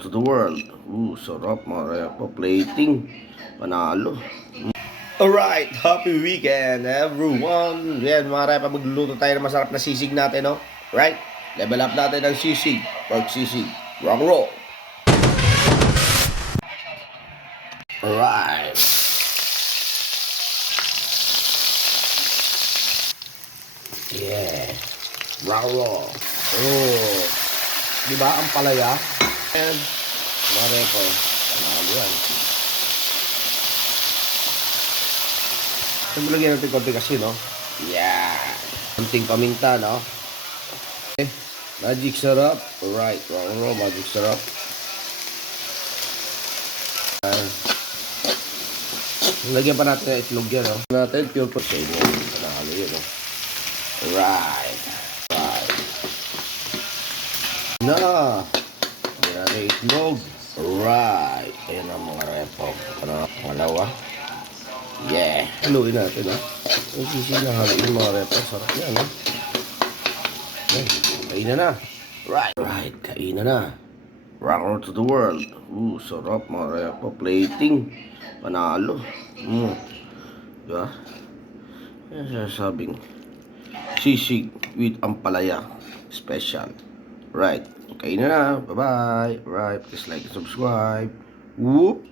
to the world. Sarap mga repo. Plating. Panalo. Alright, happy weekend everyone. Yan mga repo, magluluto tayo ng masarap na sisig natin, no? Right? Level up natin ang sisig. Pork sisig. Rock roll. Alright. Yeah. Rock roll. Oh. Diba ang palaya? And mga repo, panalo yan. So, malagyan natin konti kasi, no? Yeah. Konting paminta, no? Okay. Magic syrup. Alright. Raw magic syrup. Lagyan pa natin ng itlog yan, no? Natin, pure protein yan. Panalo yun, no? Alright. Alright. Na. Lagyan natin itlog. Alright. Ayan ang mga repo. Pangalawa. Yeah. Haluin natin, ha? Ang sisig na haluin mga repo. Sarap yan, ha? Okay. Kainan na. Right. Kainan na. Rock to the world. Sarap mga repo. Plating. Panalo. Diba? Yan sasabing sisig with ampalaya. Special. Right. Kainan na. Bye-bye. Right. Please like and subscribe. Whoop.